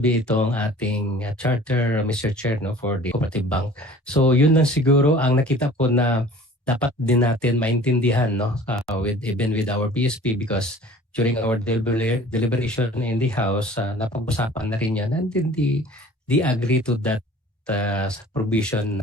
itong ating charter, Mr. Chair, no, for the Cooperative Bank. So yun lang siguro ang nakita ko na dapat din natin maintindihan, no, with even with our PSP, because during our deliberation in the House, napag-usapan na rin yan, and then they agree to that provision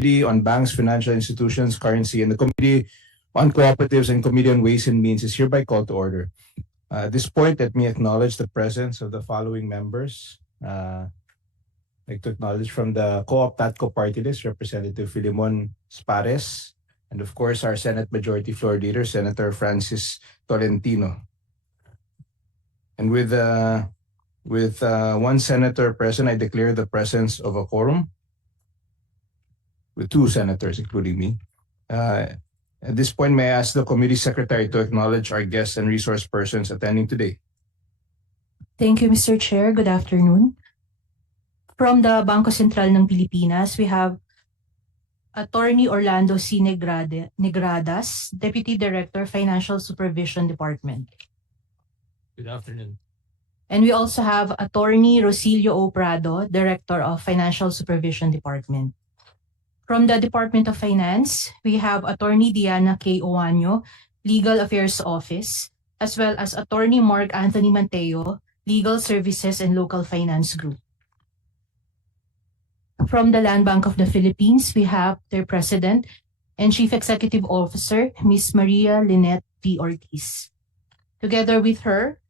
Committee on Banks, Financial Institutions, Currency, and the Committee on Cooperatives and Committee on Ways and Means is hereby called to order. At this point, let me acknowledge the presence of the following members. I'd like to acknowledge from the Co-op Party List, Representative Filimon Espares, and of course, our Senate Majority Floor Leader, Senator Francis Tolentino. And with one senator present, I declare the presence of a quorum, with two senators, including me. At this point, may I ask the committee secretary to acknowledge our guests and resource persons attending today. Thank you, Mr. Chair. Good afternoon. From the Bangko Sentral ng Pilipinas, we have Attorney Orlando C. Negradas, Deputy Director, Financial Supervision Department. Good afternoon. And we also have Attorney Rosilio O. Prado, Director of Financial Supervision Department. From the Department of Finance, we have Attorney Diana K. Oanyo, Legal Affairs Office, as well as Attorney Mark Anthony Manteo, Legal Services and Local Finance Group. From the Land Bank of the Philippines, we have their President and Chief Executive Officer, Ms. Maria Lynette P. Ortiz. Together with her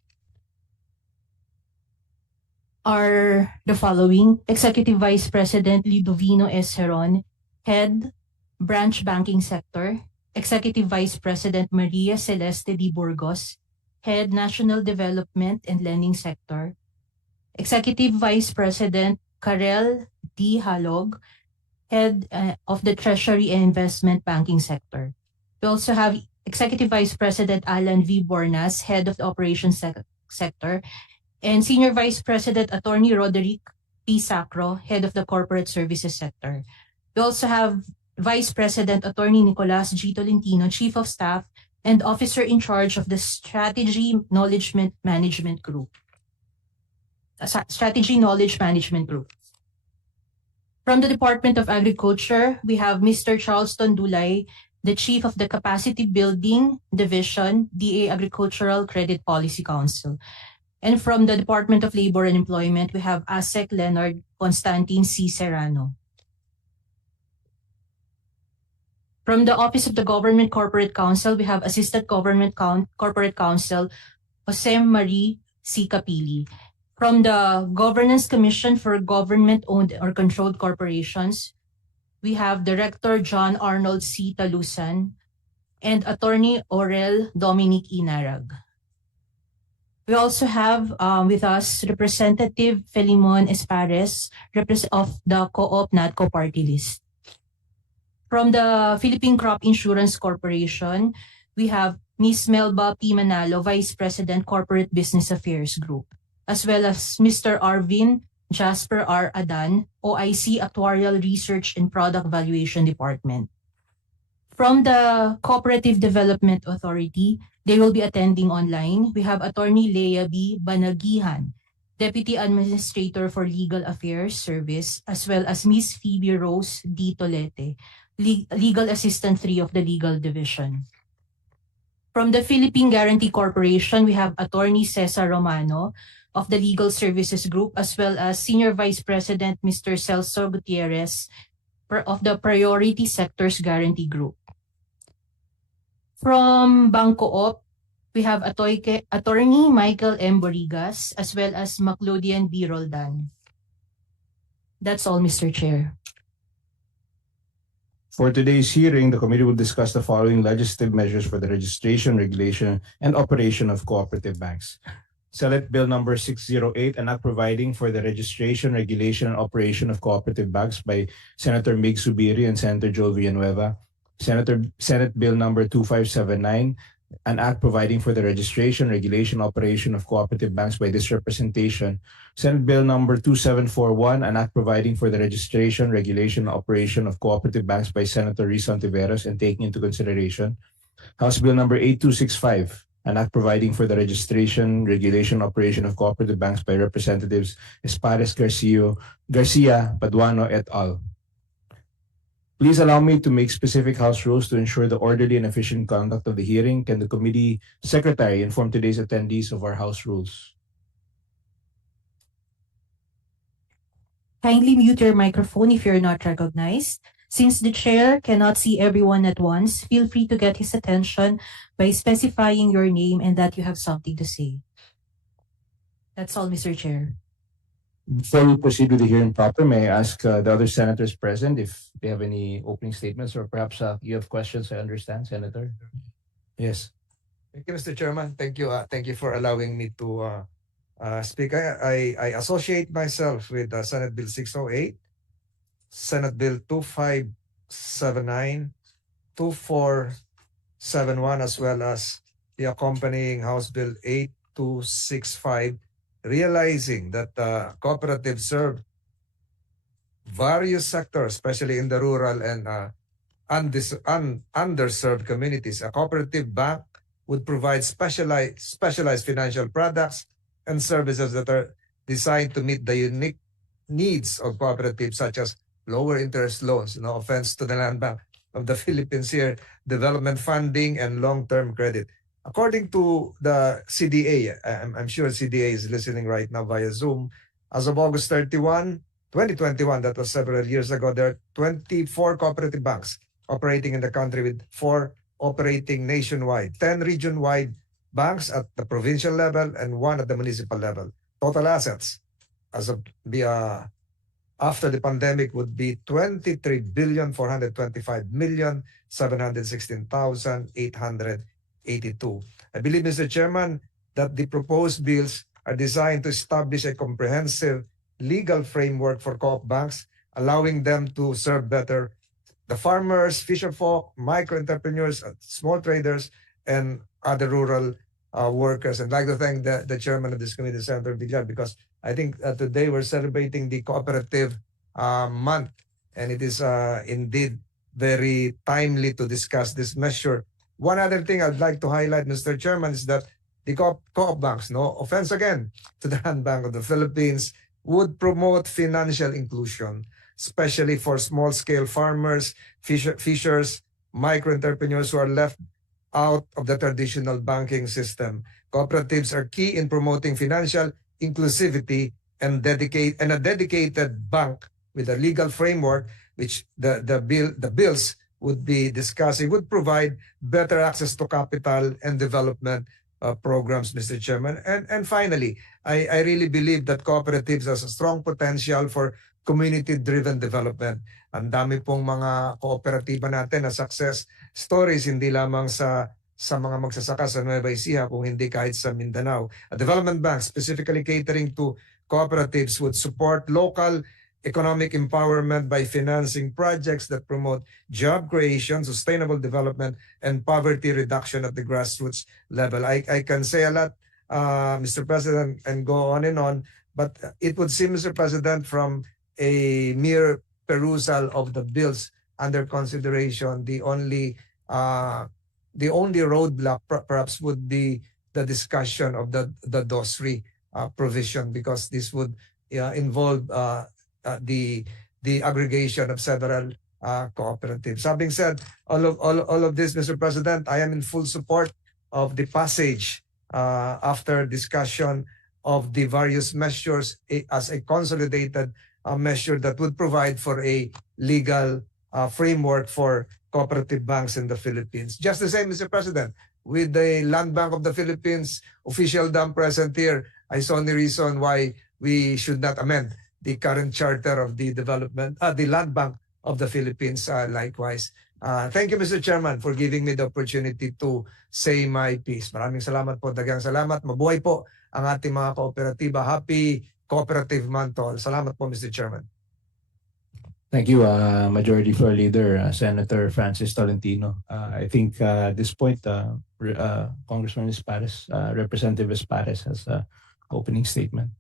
are the following: Executive Vice President Lidovino S. Heron, Head, Branch Banking Sector; Executive Vice President Maria Celeste D. Burgos, Head, National Development and Lending Sector; Executive Vice President Karel D. Halog, Head of the Treasury and Investment Banking Sector. We also have Executive Vice President Alan V. Bornas, Head of the Operations Sector, and Senior Vice President Attorney Roderick P. Sacro, Head of the Corporate Services Sector. We also have Vice President Attorney Nicolas G. Tolentino, Chief of Staff and Officer in charge of the Strategy Knowledge Management Group. Strategy Knowledge Management Group. From the Department of Agriculture, we have Mr. Charleston Dulay, the Chief of the Capacity Building Division, DA Agricultural Credit Policy Council. And from the Department of Labor and Employment, we have ASEC Leonard Constantine C. Serrano. From the Office of the Government Corporate Counsel, we have Assistant Government Corporate Counsel, Jose Marie C. Capili. From the Governance Commission for Government-Owned or Controlled Corporations, we have Director John Arnold C. Talusan and Attorney Aurel Dominic Inarag. We also have with us Representative Filimon Espares of the Co-op NATCO Party List. From the Philippine Crop Insurance Corporation, we have Ms. Melba P. Manalo, Vice President, Corporate Business Affairs Group, as well as Mr. Arvin Jasper R. Adan, OIC Actuarial Research and Product Valuation Department. From the Cooperative Development Authority, they will be attending online. We have Attorney Leia B. Banagihan, Deputy Administrator for Legal Affairs Service, as well as Ms. Phoebe Rose D. Tolete, Legal Assistant 3 of the Legal Division. From the Philippine Guarantee Corporation, we have Attorney Cesar Romano of the Legal Services Group, as well as Senior Vice President Mr. Celso Gutierrez of the Priority Sectors Guarantee Group. From Bangko Op, we have Attorney Michael M. Borigas, as well as Maclodian B. Roldan. That's all, Mr. Chair. For today's hearing, the committee will discuss the following legislative measures for the registration, regulation, and operation of cooperative banks. Senate Bill number 608, an act providing for the registration, regulation, and operation of cooperative banks by Senator Mig Zubiri and Senator Joel Villanueva. Senate Bill number 2579, an act providing for the registration, regulation, operation of cooperative banks by this representation. Senate Bill number 2741, an act providing for the registration, regulation, and operation of cooperative banks by Senator Hontiveros and taking into consideration. House Bill number 8265, an act providing for the registration, regulation, operation of cooperative banks by Representatives Espares, Garcia, Paduano, et al. Please allow me to make specific House rules to ensure the orderly and efficient conduct of the hearing. Can the committee secretary inform today's attendees of our House rules? Kindly mute your microphone if you're not recognized. Since the chair cannot see everyone at once, feel free to get his attention by specifying your name and that you have something to say. That's all, Mr. Chair. Before we proceed with the hearing proper, may I ask the other senators present if they have any opening statements, or perhaps you have questions? I understand, Senator. Yes. Thank you, Mr. Chairman. Thank you. Thank you for allowing me to speak. I associate myself with Senate Bill 608, Senate Bill 2579, 2471, as well as the accompanying House Bill 8265, realizing that cooperatives serve various sectors, especially in the rural and underserved communities. A cooperative bank would provide specialized financial products and services that are designed to meet the unique needs of cooperatives, such as lower interest loans, no offense to the Land Bank of the Philippines here, development funding, and long-term credit. According to the CDA, I'm sure CDA is listening right now via Zoom, as of August 31, 2021, that was several years ago, there are 24 cooperative banks operating in the country, with 4 operating nationwide, 10 region-wide banks at the provincial level and 1 at the municipal level. Total assets as of after the pandemic would be 23,425,716,882. I believe, Mr. Chairman, that the proposed bills are designed to establish a comprehensive legal framework for co-op banks, allowing them to serve better the farmers, fisherfolk, micro-entrepreneurs, small traders, and other rural workers. And I'd like to thank the chairman of this committee, Senator Villar, because I think today we're celebrating the cooperative month, and it is indeed very timely to discuss this measure. One other thing I'd like to highlight, Mr. Chairman, is that the co-op banks, no offense again to the Land Bank of the Philippines, would promote financial inclusion, especially for small-scale farmers, fishers, micro-entrepreneurs who are left out of the traditional banking system. Cooperatives are key in promoting financial inclusivity, and a dedicated bank with a legal framework, which the bills would be discussing, would provide better access to capital and development programs, Mr. Chairman. And finally, I really believe that cooperatives has a strong potential for community-driven development. Ang dami pong mga kooperatiba natin na success stories, hindi lamang sa mga magsasaka sa Nueva Ecija, kung hindi kahit sa Mindanao. A development bank specifically catering to cooperatives would support local economic empowerment by financing projects that promote job creation, sustainable development, and poverty reduction at the grassroots level. I can say a lot, Mr. President, and go on and on, but it would seem, Mr. President, from a mere perusal of the bills under consideration, the only roadblock perhaps would be the discussion of the DOSRI provision, because this would involve the aggregation of several cooperatives. Having said all of this, Mr. President, I am in full support of the passage after discussion of the various measures as a consolidated measure that would provide for a legal framework for cooperative banks in the Philippines. Just the same, Mr. President, with the Land Bank of the Philippines official dam present here, I saw no reason why we should not amend the current charter of the the Land Bank of the Philippines likewise. Thank you, Mr. Chairman, for giving me the opportunity to say my piece. Maraming salamat po, dagang salamat. Mabuhay po ang ating mga kooperatiba. Happy Cooperative Month to all. Salamat po, Mr. Chairman. Thank you, Majority Floor Leader, Senator Francis Tolentino. I think at this point, Congressman Espares, Representative Espares has an opening statement.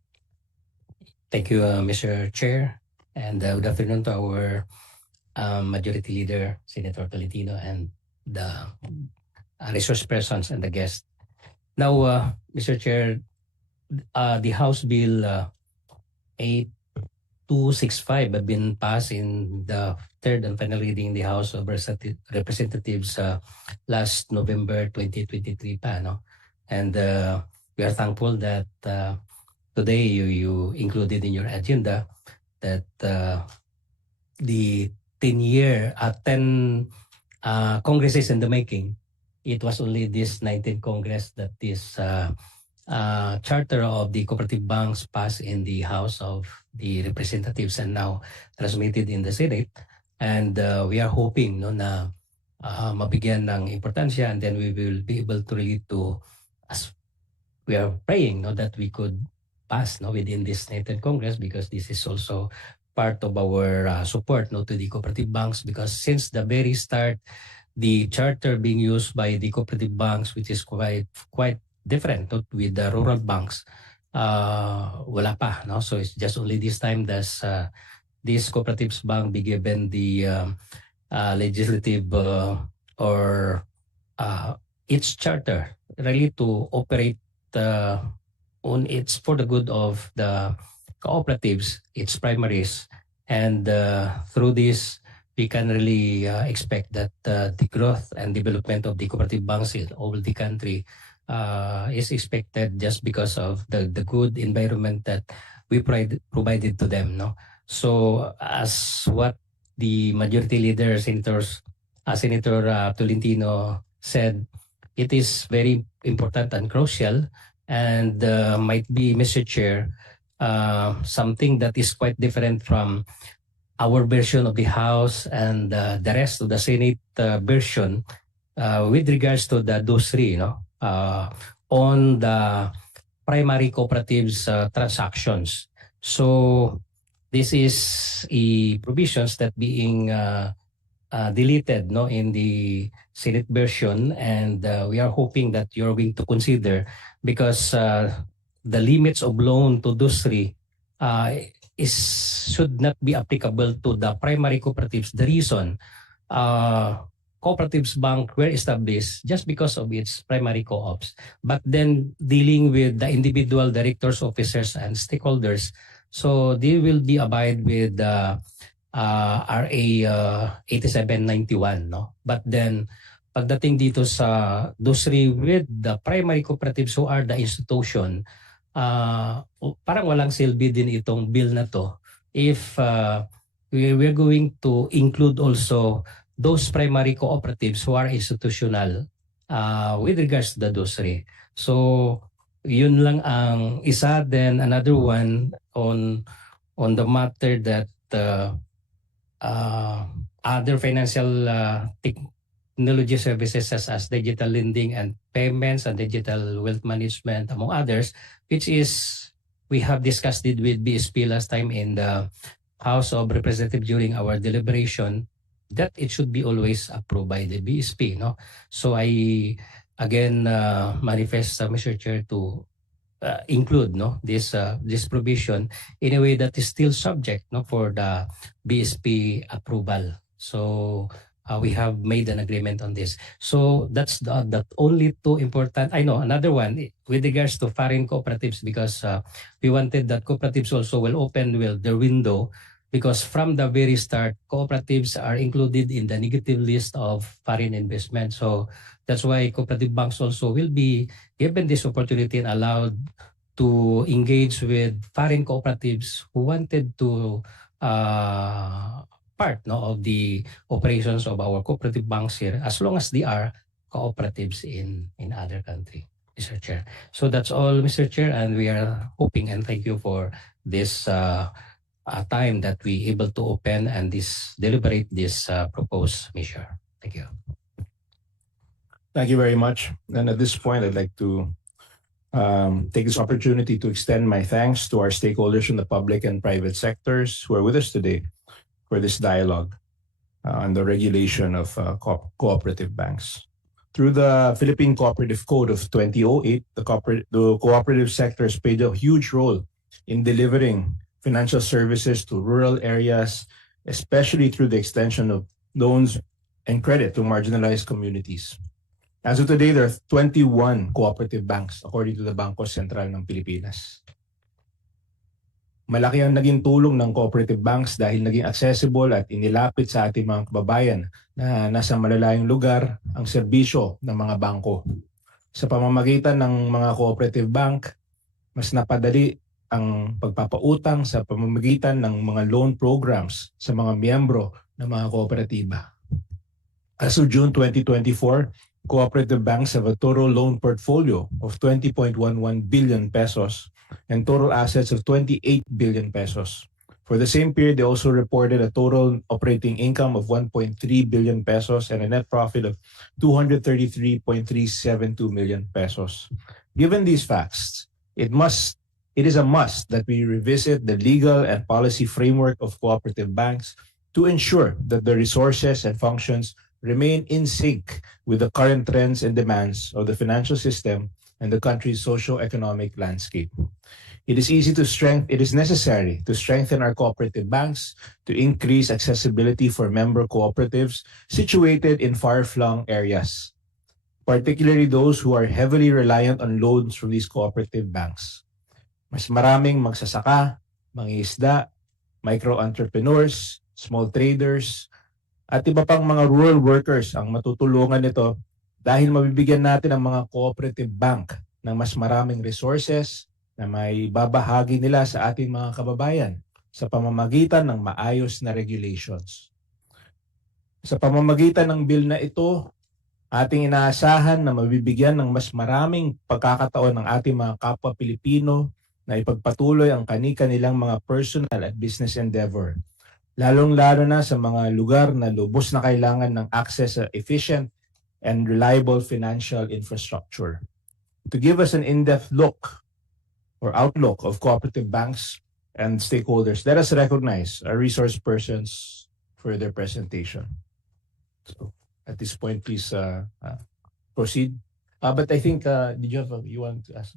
Thank you, Mr. Chair, and good afternoon to our Majority Leader, Senator Tolentino, and the resource persons and the guests. Now, Mr. Chair, the House Bill 8265 have been passed in the third and final reading in the House of Representatives last November 2023 pa, no? And we are thankful that today you included in your agenda that the 10 congresses in the making. It was only this 19th Congress that this charter of the cooperative banks passed in the House of the Representatives and now transmitted in the Senate. And we are hoping no, na mabigyan ng importansya, and then we will be able to really to, as we are praying no, that we could pass no, within this 19th Congress, because this is also part of our support no, to the cooperative banks, because since the very start, the charter being used by the cooperative banks, which is quite different no, with the rural banks, wala pa. No? So it's just only this time that this cooperatives bank be given the legislative or its charter really to operate on its for the good of the cooperatives, its primaries, and through this we can really expect that the growth and development of the cooperative banks in all the country is expected just because of the good environment that we provided to them. No, so as what the majority leader, Senator Tolentino said, it is very important and crucial, and might be, Mr. Chair, something that is quite different from our version of the House and the rest of the Senate version with regards to the those three, on the primary cooperatives transactions. So this is a provisions that being deleted no, in the Senate version, and we are hoping that you're going to consider, because the limits of loan to those three should not be applicable to the primary cooperatives. The reason cooperatives bank were established just because of its primary co-ops, but then dealing with the individual directors, officers, and stakeholders, so they will be abide with RA 8791, no? But then pagdating dito sa those three with the primary cooperatives who are the institution, parang walang silbi din itong bill na to if we're going to include also those primary cooperatives who are institutional with regards to the those three. So yun lang ang isa. Then another one on the matter that other financial technology services such as digital lending and payments and digital wealth management, among others, which is we have discussed it with BSP last time in the House of Representatives during our deliberation, that it should be always approved by the BSP. No? So I again manifest, Mr. Chair, to include no this provision in a way that is still subject no for the BSP approval. So we have made an agreement on this. So that's the only two important. I know another one with regards to foreign cooperatives, because we wanted that cooperatives also will open their window, because from the very start cooperatives are included in the negative list of foreign investment. So that's why cooperative banks also will be given this opportunity and allowed to engage with foreign cooperatives who wanted to part no, of the operations of our cooperative banks here, as long as they are cooperatives in other country, Mr. Chair. So that's all, Mr. Chair, and we are hoping, and thank you for this time that we able to open and deliberate this proposed measure. Thank you. Thank you very much. And at this point, I'd like to take this opportunity to extend my thanks to our stakeholders in the public and private sectors who are with us today for this dialogue on the regulation of cooperative banks. Through the Philippine Cooperative Code of 2008, the cooperative sector has played a huge role in delivering financial services to rural areas, especially through the extension of loans and credit to marginalized communities. As of today, there are 21 cooperative banks according to the Bangko Sentral ng Pilipinas. Malaki ang naging tulong ng cooperative banks dahil naging accessible at inilapit sa ating mga kababayan na nasa malalayong lugar ang serbisyo ng mga bangko. Sa pamamagitan ng mga cooperative bank, mas napadali ang pagpapautang sa pamamagitan ng mga loan programs sa mga miyembro ng mga kooperatiba. As of June 2024, cooperative banks have a total loan portfolio of 20.11 billion pesos and total assets of 28 billion pesos. For the same period, they also reported a total operating income of 1.3 billion pesos and a net profit of 233.372 million pesos. Given these facts, it is a must that we revisit the legal and policy framework of cooperative banks to ensure that the resources and functions remain in sync with the current trends and demands of the financial system and the country's socio-economic landscape. It is necessary to strengthen our cooperative banks to increase accessibility for member cooperatives situated in far-flung areas, particularly those who are heavily reliant on loans from these cooperative banks. Mas maraming magsasaka, mangingisda, micro-entrepreneurs, small traders, at iba pang mga rural workers ang matutulungan nito dahil mabibigyan natin ang mga cooperative bank ng mas maraming resources na may babahagi nila sa ating mga kababayan sa pamamagitan ng maayos na regulations. Sa pamamagitan ng bill na ito, ating inaasahan na mabibigyan ng mas maraming pagkakataon ng ating mga kapwa Pilipino na ipagpatuloy ang kani-kanilang mga personal at business endeavor, lalong-lalo na sa mga lugar na lubos na kailangan ng access sa efficient and reliable financial infrastructure. To give us an in-depth look or outlook of cooperative banks and stakeholders, let us recognize our resource persons for their presentation. So, at this point, please proceed. But I think, you want to ask?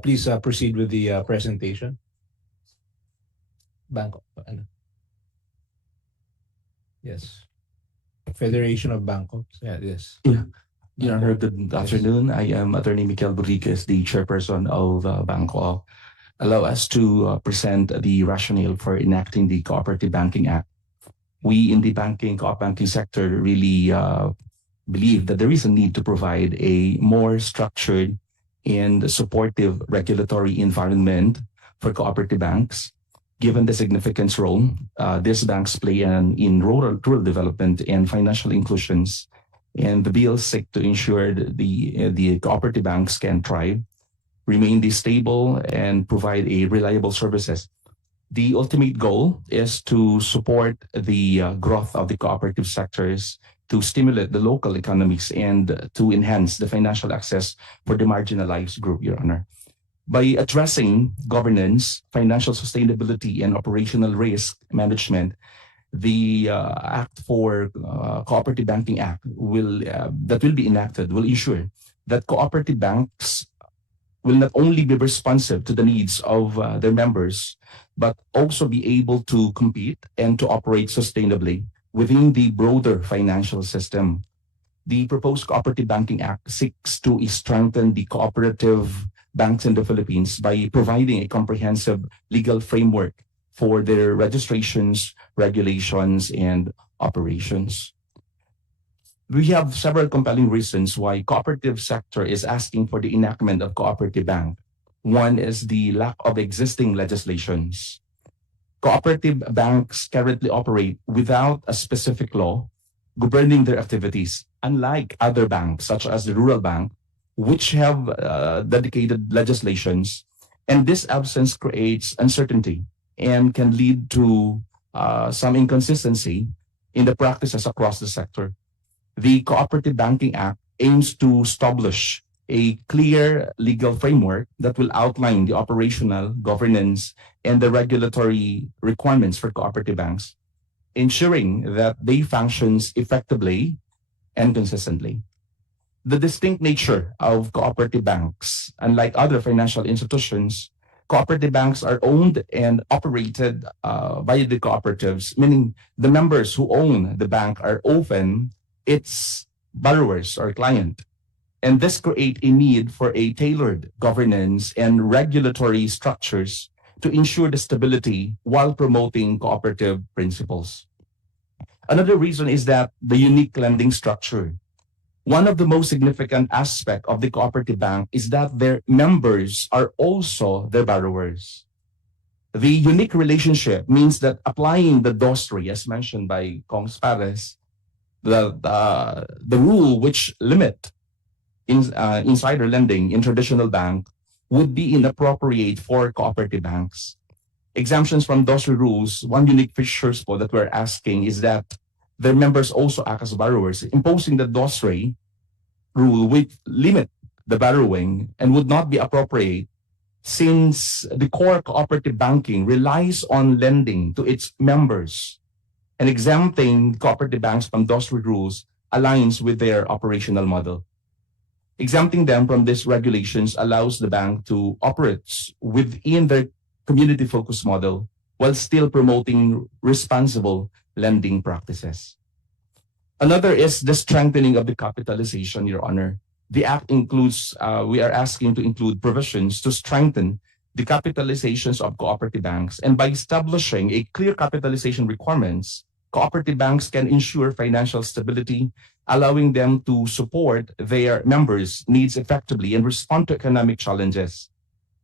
Please proceed with the presentation. Bangkok. Yes. Federation of Bangkok. Yeah, yes. Your Honor, good afternoon. I am Attorney Mikel Rodriguez, the chairperson of Bangkok. Allow us to present the rationale for enacting the Cooperative Banking Act. We in the co-op banking sector really believe that there is a need to provide a more structured and supportive regulatory environment for cooperative banks. Given the significant role these banks play in rural development and financial inclusions, and the bills seek to ensure the cooperative banks can thrive, remain stable, and provide a reliable services. The ultimate goal is to support the growth of the cooperative sectors, to stimulate the local economies, and to enhance the financial access for the marginalized group, Your Honor. By addressing governance, financial sustainability, and operational risk management, the Act for Cooperative Banking Act that will be enacted will ensure that cooperative banks will not only be responsive to the needs of their members, but also be able to compete and to operate sustainably within the broader financial system. The proposed Cooperative Banking Act seeks to strengthen the cooperative banks in the Philippines by providing a comprehensive legal framework for their registrations, regulations, and operations. We have several compelling reasons why cooperative sector is asking for the enactment of cooperative bank. One is the lack of existing legislations. Cooperative banks currently operate without a specific law governing their activities, unlike other banks, such as the Rural Bank, which have dedicated legislations. And this absence creates uncertainty and can lead to some inconsistency in the practices across the sector. The Cooperative Banking Act aims to establish a clear legal framework that will outline the operational, governance, and the regulatory requirements for cooperative banks, ensuring that they function effectively and consistently. The distinct nature of cooperative banks, unlike other financial institutions, cooperative banks are owned and operated by the cooperatives, meaning the members who own the bank are often its borrowers or client. And this creates a need for a tailored governance and regulatory structures to ensure the stability while promoting cooperative principles. Another reason is that the unique lending structure. One of the most significant aspects of the cooperative bank is that their members are also their borrowers. The unique relationship means that applying the DOS3, as mentioned by Kong Espares, the rule which limit insider lending in traditional bank would be inappropriate for cooperative banks. Exemptions from those rules, one unique features po that we're asking is that their members also act as borrowers, imposing the DOS3 rule which limit the borrowing and would not be appropriate since the core cooperative banking relies on lending to its members, and exempting cooperative banks from those rules aligns with their operational model. Exempting them from these regulations allows the bank to operate within their community-focused model while still promoting responsible lending practices. Another is the strengthening of the capitalization, Your Honor. The Act includes, we are asking to include provisions to strengthen the capitalizations of cooperative banks. And by establishing a clear capitalization requirements, cooperative banks can ensure financial stability, allowing them to support their members' needs effectively and respond to economic challenges.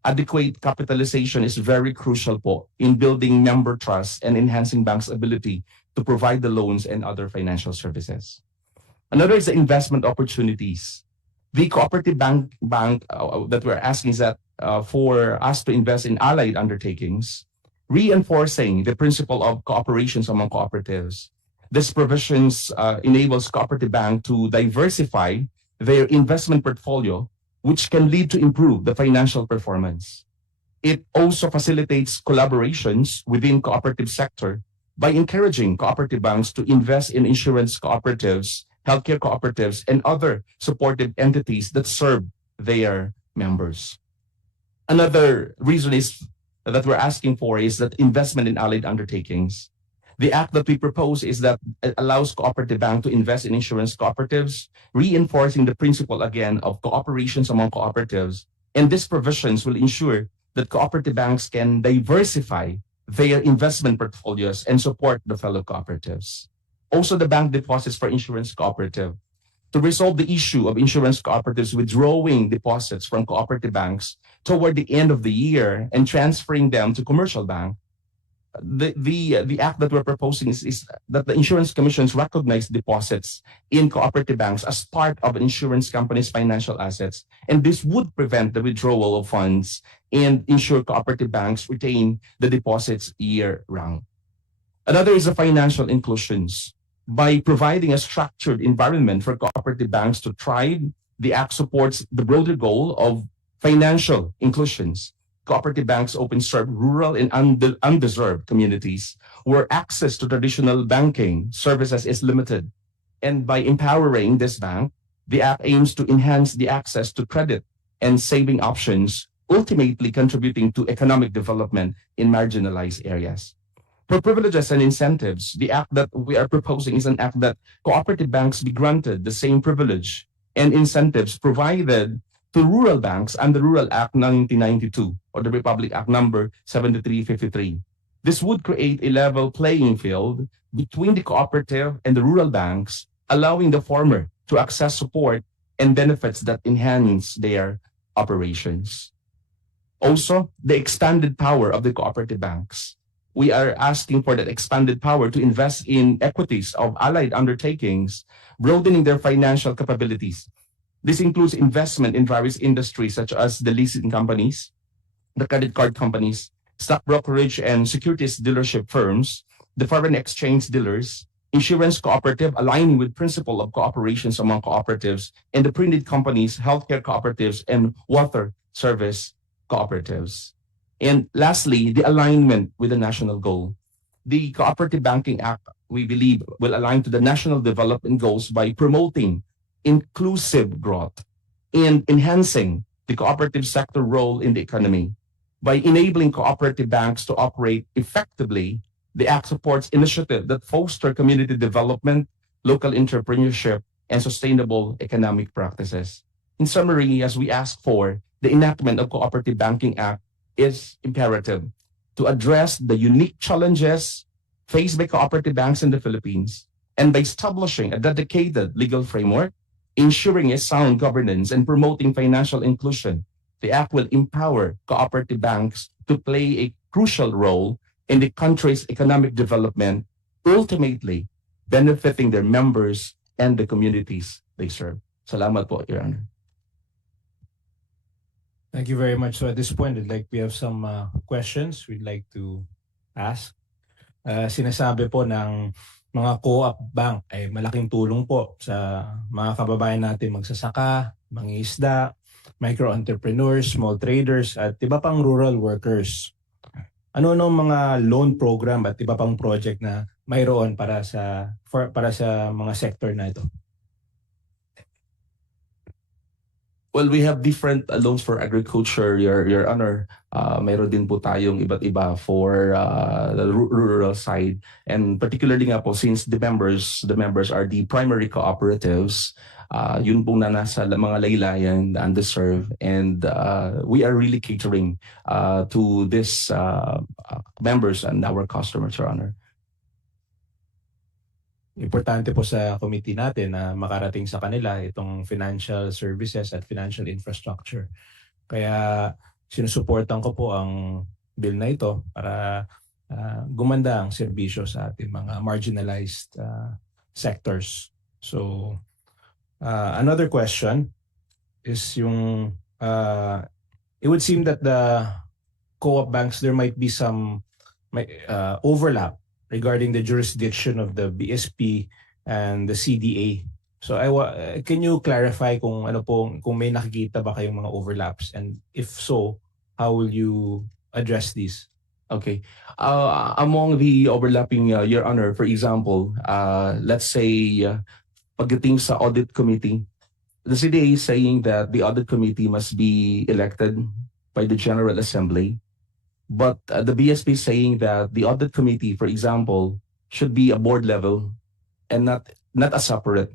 Adequate capitalization is very crucial po in building member trust and enhancing banks' ability to provide the loans and other financial services. Another is the investment opportunities. The cooperative bank that we're asking is that for us to invest in allied undertakings, reinforcing the principle of cooperations among cooperatives. This provisions enables cooperative bank to diversify their investment portfolio, which can lead to improve the financial performance. It also facilitates collaborations within cooperative sector by encouraging cooperative banks to invest in insurance cooperatives, healthcare cooperatives, and other supportive entities that serve their members. Another reason is that we're asking for is that investment in allied undertakings. The act that we propose is that it allows cooperative bank to invest in insurance cooperatives, reinforcing the principle again of cooperations among cooperatives. And these provisions will ensure that cooperative banks can diversify their investment portfolios and support the fellow cooperatives. Also, the bank deposits for insurance cooperative. To resolve the issue of insurance cooperatives withdrawing deposits from cooperative banks toward the end of the year and transferring them to commercial bank, the act that we're proposing is that the insurance commissions recognize deposits in cooperative banks as part of an insurance company's financial assets, and this would prevent the withdrawal of funds and ensure cooperative banks retain the deposits year-round. Another is the financial inclusions. By providing a structured environment for cooperative banks to thrive, the act supports the broader goal of financial inclusions. Cooperative banks often serve rural and undeserved communities where access to traditional banking services is limited. And by empowering this bank, the act aims to enhance the access to credit and saving options, ultimately contributing to economic development in marginalized areas. For privileges and incentives, the act that we are proposing is an act that cooperative banks be granted the same privilege and incentives provided to rural banks under Rural Act 1992 or the Republic Act number 7353. This would create a level playing field between the cooperative and the rural banks, allowing the former to access support and benefits that enhance their operations. Also, the expanded power of the cooperative banks. We are asking for that expanded power to invest in equities of allied undertakings, broadening their financial capabilities. This includes investment in various industries such as the leasing companies, the credit card companies, stock brokerage and securities dealership firms, the foreign exchange dealers, insurance cooperative aligning with principle of cooperations among cooperatives, and the printed companies, healthcare cooperatives, and water service cooperatives. And lastly, the alignment with the national goal. The Cooperative Banking Act, we believe, will align to the national development goals by promoting inclusive growth and enhancing the cooperative sector role in the economy. By enabling cooperative banks to operate effectively, the Act supports initiatives that foster community development, local entrepreneurship, and sustainable economic practices. In summary, as we ask for, the enactment of Cooperative Banking Act is imperative to address the unique challenges faced by cooperative banks in the Philippines, and by establishing a dedicated legal framework, ensuring a sound governance, and promoting financial inclusion, the Act will empower cooperative banks to play a crucial role in the country's economic development, ultimately benefiting their members and the communities they serve. Salamat po, Your Honor. Thank you very much. So at this point, we have some questions we'd like to ask. Sinasabi po ng mga co-op bank ay malaking tulong po sa mga kababayan natin magsasaka, mangingisda, micro-entrepreneurs, small traders, at iba pang rural workers. Ano-ano mga loan program at iba pang project na mayroon para sa mga sector na ito? Well, we have different loans for agriculture, Your Honor. Mayroon din po tayong iba't iba for the rural side. And particularly nga po, since the members are the primary cooperatives, yun pong na nasa mga laylayan, underserved, and we are really catering to these members and our customers, Your Honor. Importante po sa committee natin na makarating sa kanila itong financial services at financial infrastructure. Kaya sinusuportan ko po ang bill na ito para gumanda ang serbisyo sa ating mga marginalized sectors. So another question is yung it would seem that the co-op banks, there might be some overlap regarding the jurisdiction of the BSP and the CDA. So can you clarify kung may nakikita ba kayong mga overlaps, and if so, how will you address these? Okay. Among the overlapping, Your Honor, for example, let's say pagdating sa audit committee, the CDA is saying that the audit committee must be elected by the General Assembly. But the BSP is saying that the audit committee, for example, should be a board level and not a separate.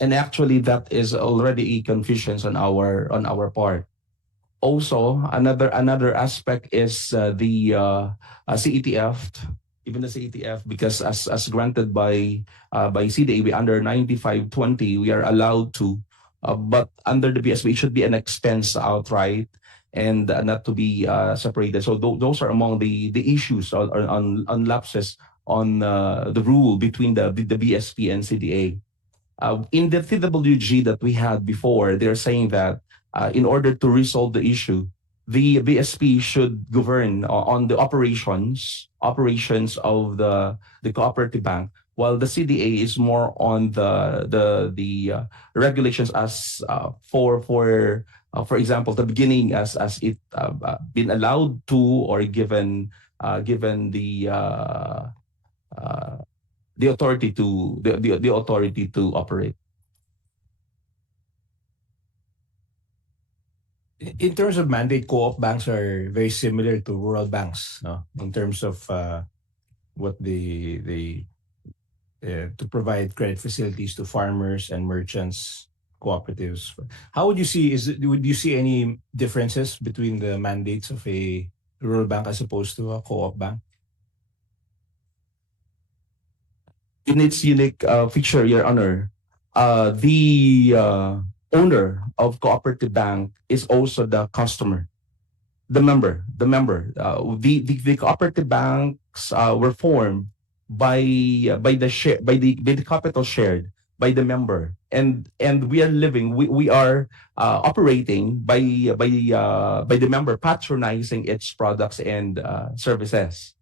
And actually, that is already a confusion on our part. Also, another aspect is the CETF, even the CETF, because as granted by CDA, we under 9520, we are allowed to, but under the BSP, it should be an expense outright and not to be separated. So those are among the issues on lapses on the rule between the BSP and CDA. In the TWG that we had before, they're saying that in order to resolve the issue, the BSP should govern on the operations of the cooperative bank, while the CDA is more on the regulations as for example, the beginning as it been allowed to or given the authority to operate. In terms of mandate, co-op banks are very similar to rural banks, no? In terms of what they to provide credit facilities to farmers and merchants, cooperatives. How would you see, would you see any differences between the mandates of a rural bank as opposed to a co-op bank? In its unique feature, Your Honor, the owner of cooperative bank is also the customer, the member. The cooperative banks were formed by the capital shared by the member, and we are operating by the member patronizing its products and services.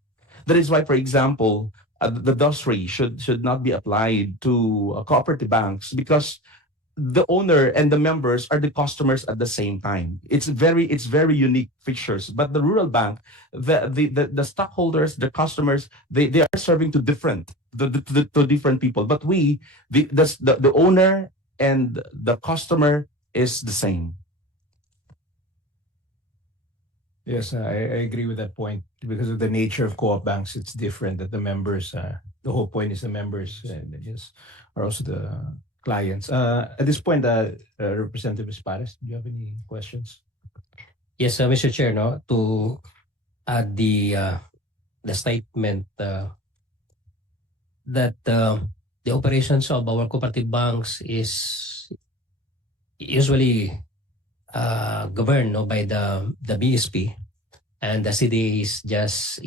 That is why, for example, the DOS rate should not be applied to cooperative banks, because the owner and the members are the customers at the same time. It's very unique features. But the rural bank, the stockholders, the customers, they are serving to different people. But the owner and the customer is the same. Yes, I agree with that point. Because of the nature of co-op banks, it's different. That the members, the whole point is the members, and are also the clients. At this point, Representative Espares, do you have any questions? Yes, Mr. Chair, no, to add the statement that the operations of our cooperative banks is usually governed, no, by the BSP, and the CDA is just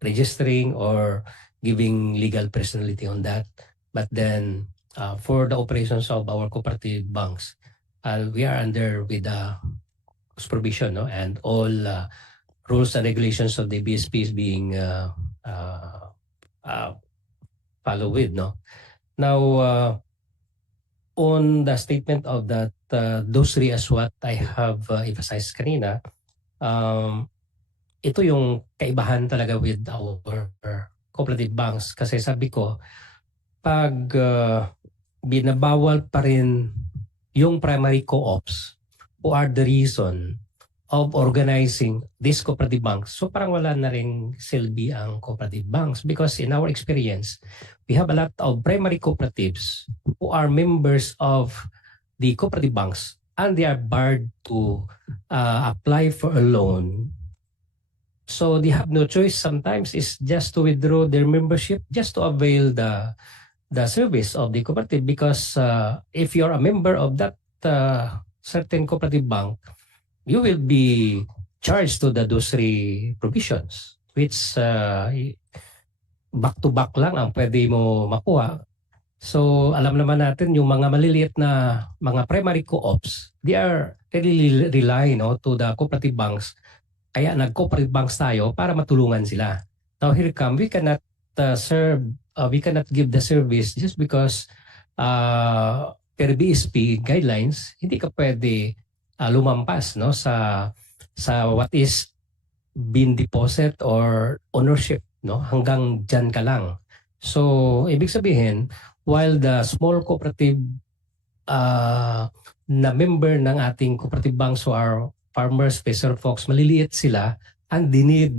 registering or giving legal personality on that. But then for the operations of our cooperative banks, we are under with the supervision, no? And all rules and regulations of the BSP is being followed with, no? Now, on the statement of that those three as what I have emphasized kanina, ito yung kaibahan talaga with our cooperative banks. Kasi sabi ko, pag binabawal pa rin yung primary co-ops who are the reason of organizing these cooperative banks. So parang wala na rin silbi ang cooperative banks because in our experience, we have a lot of primary cooperatives who are members of the cooperative banks and they are barred to apply for a loan. So they have no choice sometimes is just to withdraw their membership just to avail the service of the cooperative because if you're a member of that certain cooperative bank, you will be charged to the those three provisions which back to back lang ang pwede mo makuha. So alam naman natin yung mga maliliit na mga primary co-ops, they are really rely to the cooperative banks. Kaya nag-cooperative banks tayo para matulungan sila. Now here come, we cannot we cannot give the service just because per BSP guidelines, hindi ka pwede lumampas sa what is being deposit or ownership, hanggang dyan ka lang. So ibig sabihin, while the small cooperative na member ng ating cooperative banks who are farmers, peasant folks, maliliit sila and they need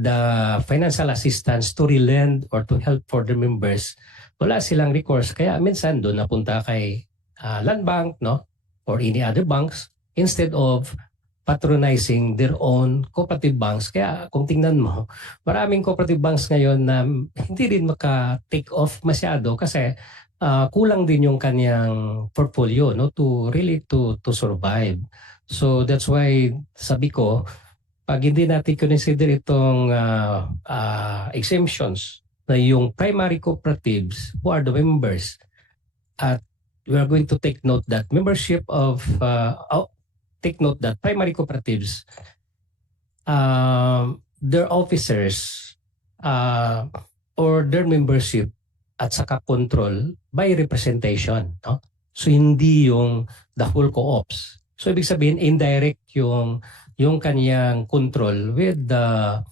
the financial assistance to relent or to help for the members. Wala silang recourse. Kaya minsan doon napunta kay land bank, or any other banks instead of patronizing their own cooperative banks. Kaya kung tingnan mo, maraming cooperative banks ngayon na hindi rin maka-take off masyado kasi kulang din yung kanyang portfolio to really to survive. So that's why sabi ko, pag hindi natin consider itong exemptions na yung primary cooperatives who are the members, at we are going to take note that membership of take note that primary cooperatives, their officers or their membership at saka control by representation, so hindi yung the whole co-ops. So ibig sabihin indirect yung kaniyang control with the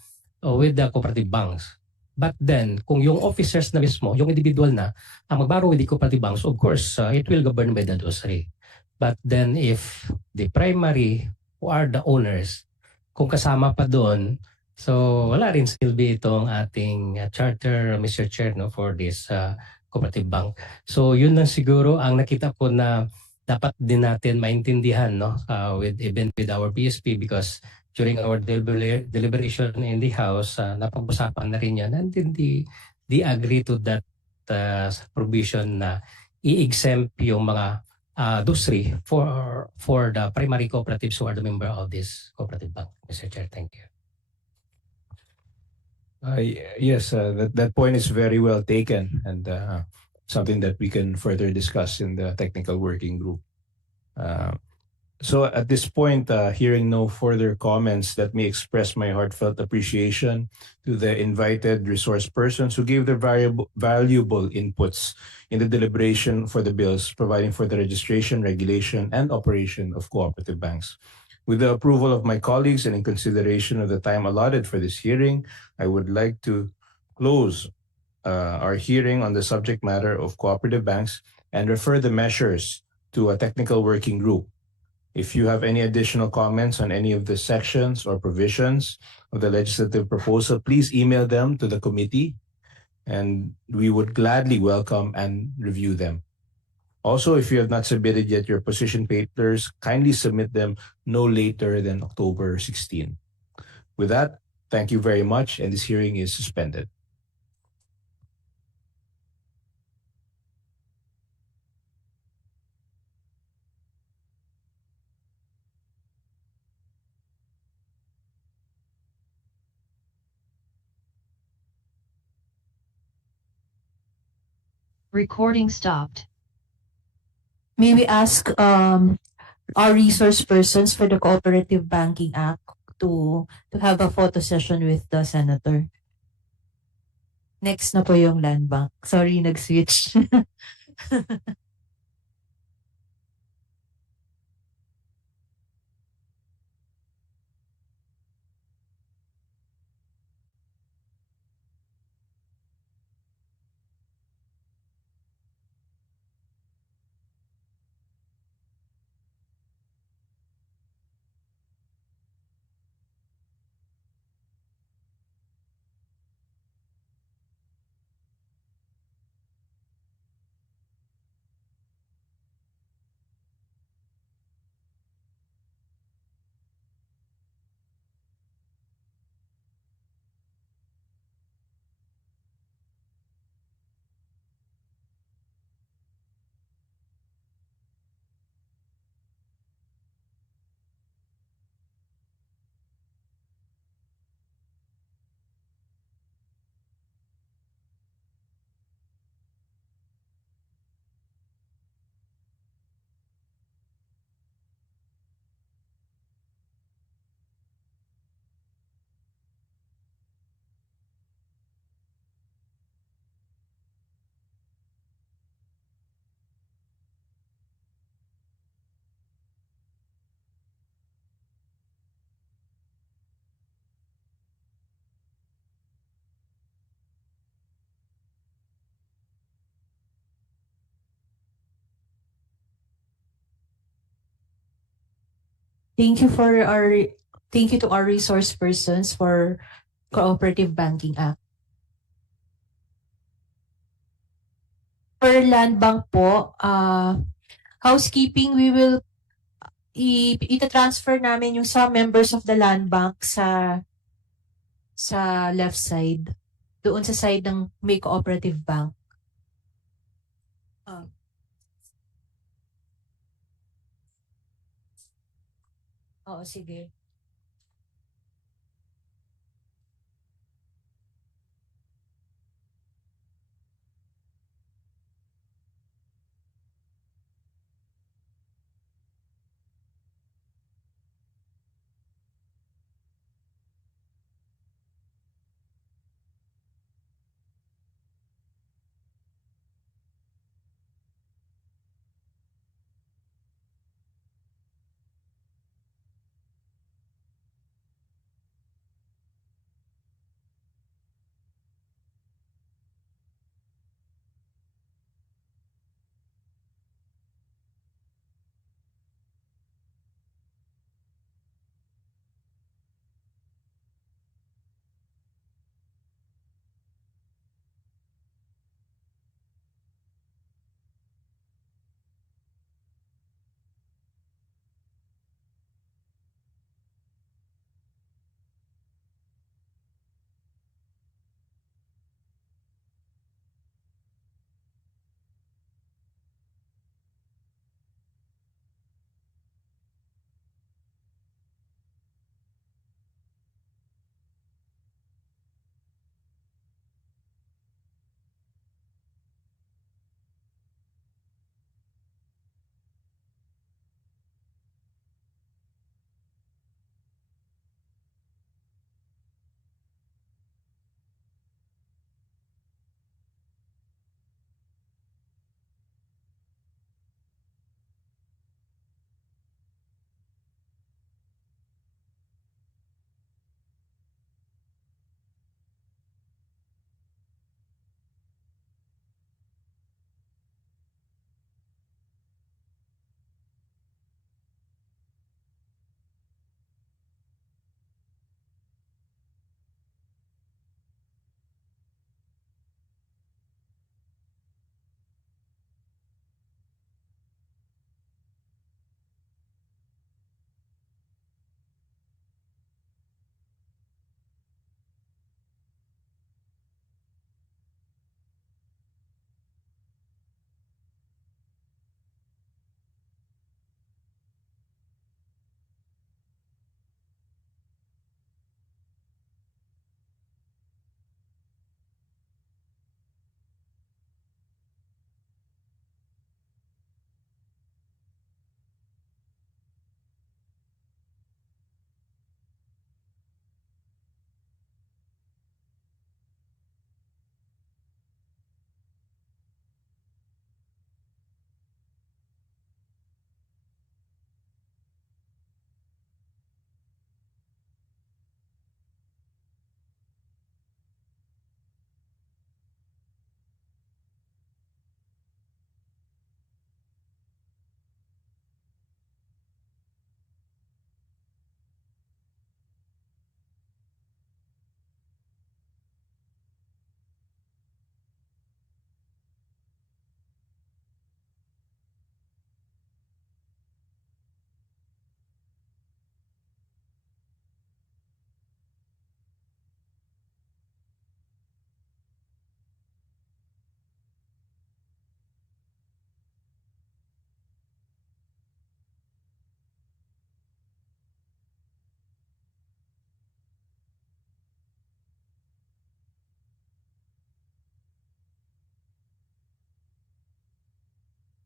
cooperative banks. But then kung yung officers na mismo, yung individual na ang mag-borrow with the cooperative banks, of course it will govern by the those three. But then if the primary who are the owners, kung kasama pa doon, so wala rin silbi itong ating charter, Mr. Chair, for this cooperative bank. So yun lang siguro ang nakita ko na dapat din natin maintindihan even with our PSP because during our deliberation in the House, napag-usapan na rin yan and then they agree to that provision na i-exempt yung mga those three for the primary cooperatives who are the member of this cooperative bank. Mr. Chair, thank you. Yes, that point is very well taken and something that we can further discuss in the technical working group. So at this point, hearing no further comments, let me express my heartfelt appreciation to the invited resource persons who gave their valuable inputs in the deliberation for the bills, providing for the registration, regulation, and operation of cooperative banks. With the approval of my colleagues and in consideration of the time allotted for this hearing, I would like to close our hearing on the subject matter of cooperative banks and refer the measures to a technical working group. If you have any additional comments on any of the sections or provisions of the legislative proposal, please email them to the committee and we would gladly welcome and review them. Also, if you have not submitted yet your position papers, kindly submit them no later than October 16. With that, thank you very much, and this hearing is suspended. Recording stopped. May we ask our resource persons for the Cooperative Banking Act to have a photo session with the Senator. Next na po yung land bank. Sorry, nag-switch. Thank you to our resource persons for Cooperative Banking Act. For land bank po, housekeeping, we will ita-transfer namin yung some members of the land bank sa left side, doon sa side ng may cooperative bank. Oo, sige.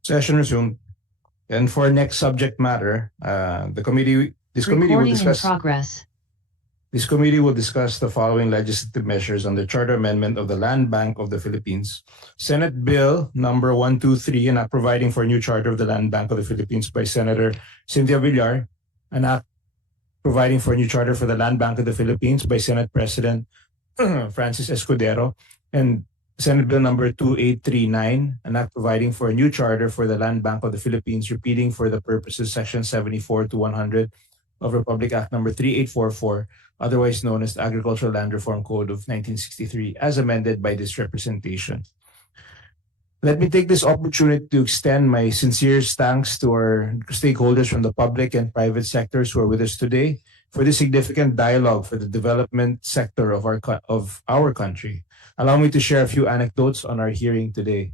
Session resumed. And for next subject matter, this committee will discuss. This committee will discuss the following legislative measures on the charter amendment of the Land Bank of the Philippines. Senate Bill number 123, an act providing for a new charter of the Land Bank of the Philippines by Senator Cynthia Villar, an act providing for a new charter for the Land Bank of the Philippines by Senate President Francis Escudero, and Senate Bill number 2839, an act providing for a new charter for the Land Bank of the Philippines, repeating for the purposes section 74 to 100 of Republic Act number 3844, otherwise known as the Agricultural Land Reform Code of 1963, as amended by this representation. Let me take this opportunity to extend my sincerest thanks to our stakeholders from the public and private sectors who are with us today for this significant dialogue for the development sector of our country. Allow me to share a few anecdotes on our hearing today.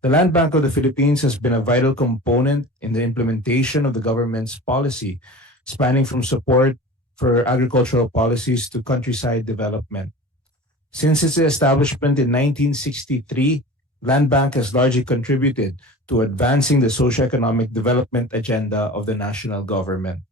The Land Bank of the Philippines has been a vital component in the implementation of the government's policy, spanning from support for agricultural policies to countryside development. Since its establishment in 1963, Land Bank has largely contributed to advancing the socio-economic development agenda of the national government.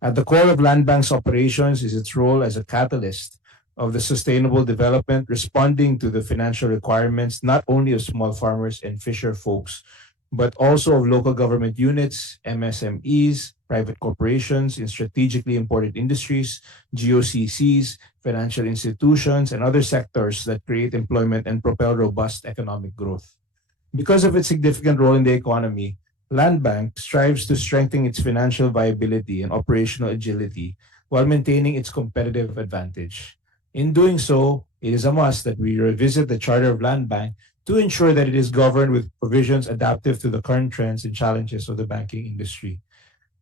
At the core of Land Bank's operations is its role as a catalyst of the sustainable development, responding to the financial requirements not only of small farmers and fisher folks, but also of local government units, MSMEs, private corporations in strategically important industries, GOCCs, financial institutions, and other sectors that create employment and propel robust economic growth. Because of its significant role in the economy, Land Bank strives to strengthen its financial viability and operational agility while maintaining its competitive advantage. In doing so, it is a must that we revisit the Charter of Land Bank to ensure that it is governed with provisions adaptive to the current trends and challenges of the banking industry.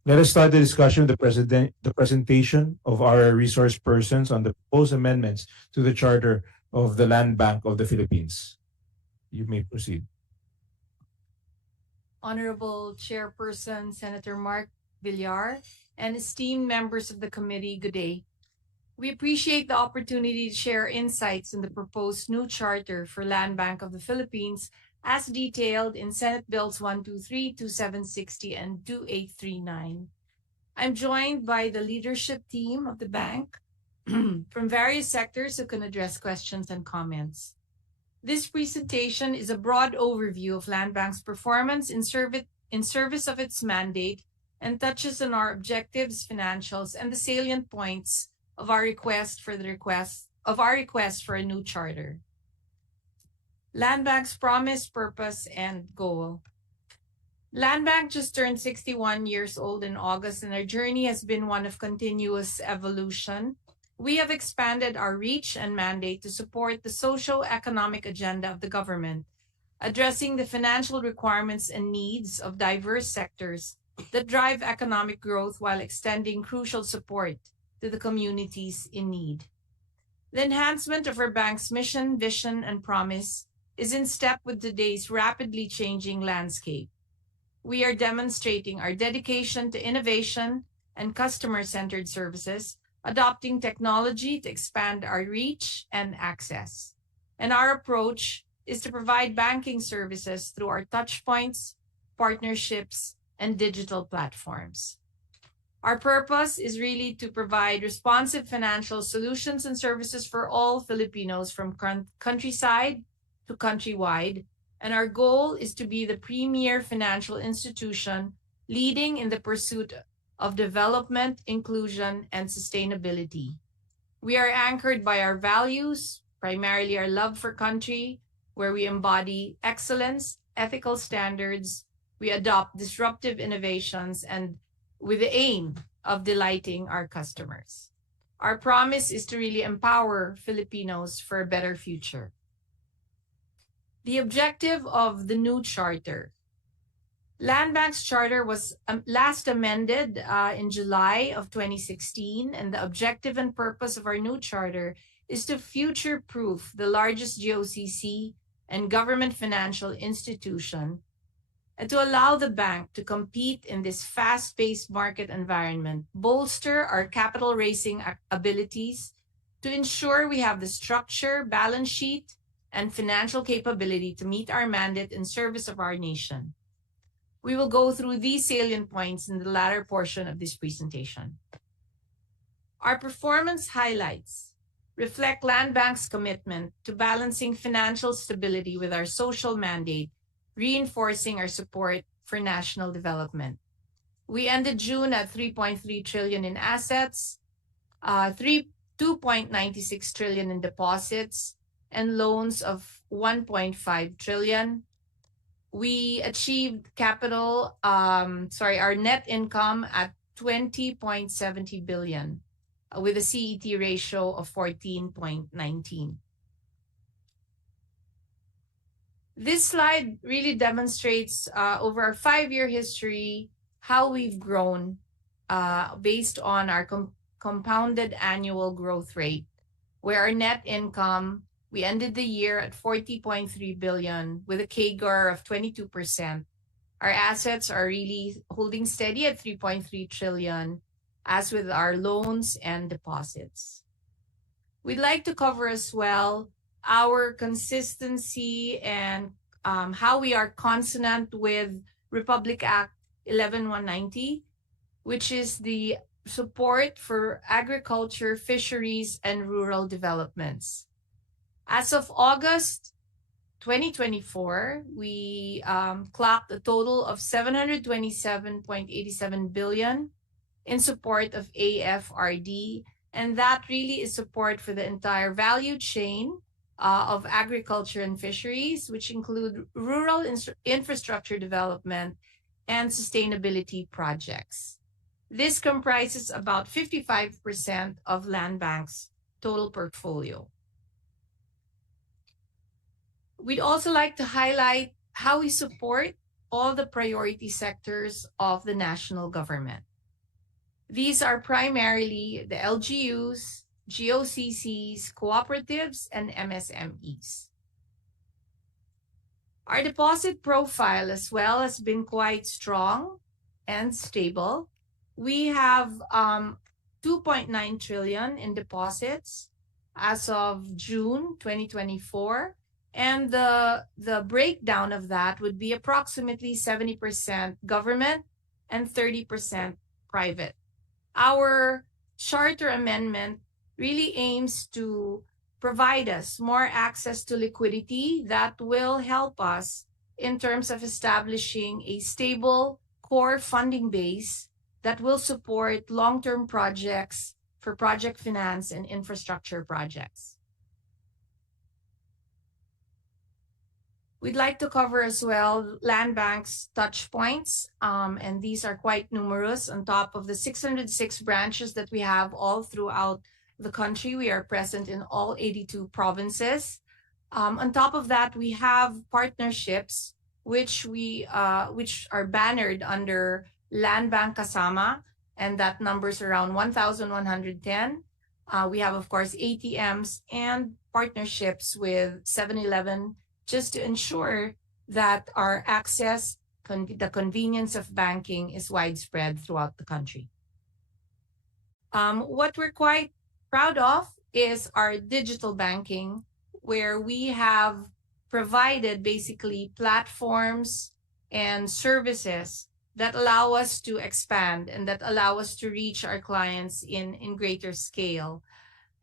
Let us start the discussion with the presentation of our resource persons on the proposed amendments to the Charter of the Land Bank of the Philippines. You may proceed. Honorable Chairperson Senator Mark Villar, and esteemed members of the committee, good day. We appreciate the opportunity to share insights on the proposed new charter for Land Bank of the Philippines as detailed in Senate Bills 123, 2760, and 2839. I'm joined by the leadership team of the bank from various sectors who can address questions and comments. This presentation is a broad overview of Land Bank's performance in service of its mandate and touches on our objectives, financials, and the salient points of our request for a new charter. Land Bank's promise, purpose, and goal. Land Bank just turned 61 years old in August, and our journey has been one of continuous evolution. We have expanded our reach and mandate to support the socio-economic agenda of the government, addressing the financial requirements and needs of diverse sectors that drive economic growth while extending crucial support to the communities in need. The enhancement of our bank's mission, vision, and promise is in step with today's rapidly changing landscape. We are demonstrating our dedication to innovation and customer-centered services, adopting technology to expand our reach and access. And our approach is to provide banking services through our touchpoints, partnerships, and digital platforms. Our purpose is really to provide responsive financial solutions and services for all Filipinos from countryside to countrywide, and our goal is to be the premier financial institution leading in the pursuit of development, inclusion, and sustainability. We are anchored by our values, primarily our love for country, where we embody excellence, ethical standards, we adopt disruptive innovations, and with the aim of delighting our customers. Our promise is to really empower Filipinos for a better future. The objective of the new charter. Land Bank's charter was last amended in July of 2016, and the objective and purpose of our new charter is to future-proof the largest GOCC and government financial institution, and to allow the bank to compete in this fast-paced market environment, bolster our capital raising abilities, to ensure we have the structure, balance sheet, and financial capability to meet our mandate in service of our nation. We will go through these salient points in the latter portion of this presentation. Our performance highlights reflect Land Bank's commitment to balancing financial stability with our social mandate, reinforcing our support for national development. We ended June at 3.3 trillion in assets, 2.96 trillion in deposits, and loans of 1.5 trillion. We achieved our net income at 20.70 billion with a CET ratio of 14.19. This slide really demonstrates over our 5-year history how we've grown based on our compounded annual growth rate, where our net income, we ended the year at 40.3 billion with a CAGR of 22%. Our assets are really holding steady at 3.3 trillion, as with our loans and deposits. We'd like to cover as well our consistency and how we are consonant with Republic Act 11190, which is the support for agriculture, fisheries, and rural developments. As of August 2024, we clocked a total of 727.87 billion in support of AFRD, and that really is support for the entire value chain of agriculture and fisheries, which include rural infrastructure development and sustainability projects. This comprises about 55% of Land Bank's total portfolio. We'd also like to highlight how we support all the priority sectors of the national government. These are primarily the LGUs, GOCCs, cooperatives, and MSMEs. Our deposit profile as well has been quite strong and stable. We have 2.9 trillion in deposits as of June 2024. And the breakdown of that would be approximately 70% government and 30% private. Our charter amendment really aims to provide us more access to liquidity that will help us in terms of establishing a stable core funding base that will support long-term projects for project finance and infrastructure projects. We'd like to cover as well Land Bank's touch points, and these are quite numerous. On top of the 606 branches that we have all throughout the country, we are present in all 82 provinces. On top of that, we have partnerships which are bannered under Land Bank Kasama, and that number's around 1,110. We have, of course, ATMs and partnerships with 7-Eleven, just to ensure that our access, the convenience of banking is widespread throughout the country. What we're quite proud of is our digital banking, where we have provided basically platforms and services that allow us to expand and that allow us to reach our clients in greater scale.